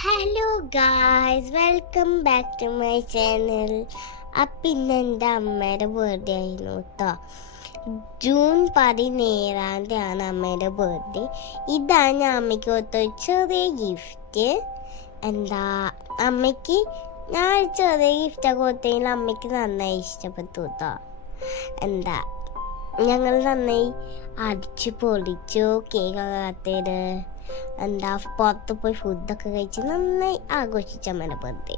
Hello guys, welcome back to my channel. അപ്പം ഇന്ന് എൻ്റെ അമ്മയുടെ ബർത്ത്ഡേ ആയിരുന്നു കേട്ടോ. ജൂൺ 17 അമ്മയുടെ ബർത്ത്ഡേ. ഇതാണ് ഞാൻ അമ്മയ്ക്ക് കൊടുത്ത ചെറിയ ഗിഫ്റ്റ്. അമ്മയ്ക്ക് ഞാൻ ഒരു ചെറിയ ഗിഫ്റ്റൊക്കെ കൊടുത്തെങ്കിൽ അമ്മയ്ക്ക് നന്നായി ഇഷ്ടപ്പെട്ടു കേട്ടോ. ഞങ്ങൾ നന്നായി അടിച്ചു പൊളിച്ചു, കേക്കൊക്കെ കത്തിയത്, പുറത്ത് പോയി ഫുഡൊക്കെ കഴിച്ച് നന്നായി ആഘോഷിച്ച അമ്മയുടെ ബർത്ത്ഡേ.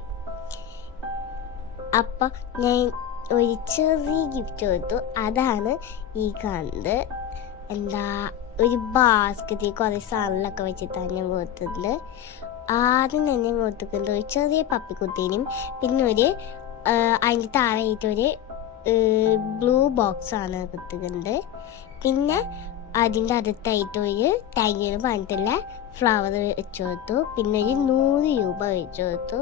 അപ്പം ഞാൻ ഒരു ചെറിയ ഗിഫ്റ്റ് കൊടുത്തു. അതാണ് ഈ കാണുന്നത്. ഒരു ബാസ്കറ്റിൽ കുറേ സാധനങ്ങളൊക്കെ വെച്ചിട്ടാണ് ഞാൻ കൊടുത്തിട്ടുണ്ട്. ആദ്യം തന്നെ ഞാൻ കൊടുത്തിട്ടുണ്ട് ഒരു ചെറിയ പപ്പിക്കുട്ടീനും, പിന്നെ അതിൻ്റെ താഴെയായിട്ടൊരു ബ്ലൂ ബോക്സാണ് കൊടുത്തിട്ടുണ്ട്. പിന്നെ അതിൻ്റെ അടുത്തായിട്ട് ഒരു താങ്കിന് പറഞ്ഞിട്ടുള്ള ഫ്ലവർ വെച്ച് കൊടുത്തു. പിന്നെ ഒരു 100 രൂപ വെച്ച് കൊടുത്തു.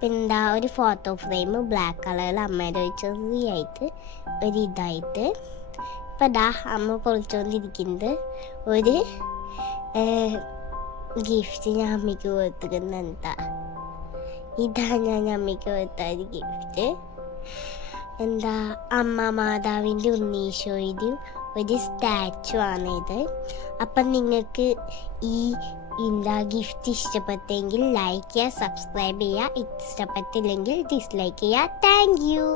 പിന്നെ ഒരു ഫോട്ടോ ഫ്രെയിം ബ്ലാക്ക് കളറിൽ അമ്മയുടെ ഒരു ചെറിയായിട്ട് ഇതായിട്ട്. ഇപ്പം അമ്മ പൊളിച്ചുകൊണ്ടിരിക്കുന്നത് ഒരു ഗിഫ്റ്റ് ഞാൻ അമ്മയ്ക്ക് കൊടുത്തിട്ടുണ്ട്. ഇതാണ് ഞാൻ അമ്മയ്ക്ക് കൊടുത്ത ഒരു ഗിഫ്റ്റ്. അമ്മ മാതാവിൻ്റെ ഉണ്ണീശോയുടെയും ഒരു സ്റ്റാച്ചു ആണിത്. അപ്പം നിങ്ങൾക്ക് ഈ ഗിഫ്റ്റ് ഇഷ്ടപ്പെട്ടെങ്കിൽ ലൈക്ക് ചെയ്യുക, സബ്സ്ക്രൈബ് ചെയ്യുക. ഇഷ്ടപ്പെട്ടില്ലെങ്കിൽ ഡിസ്ലൈക്ക് ചെയ്യുക. Thank you.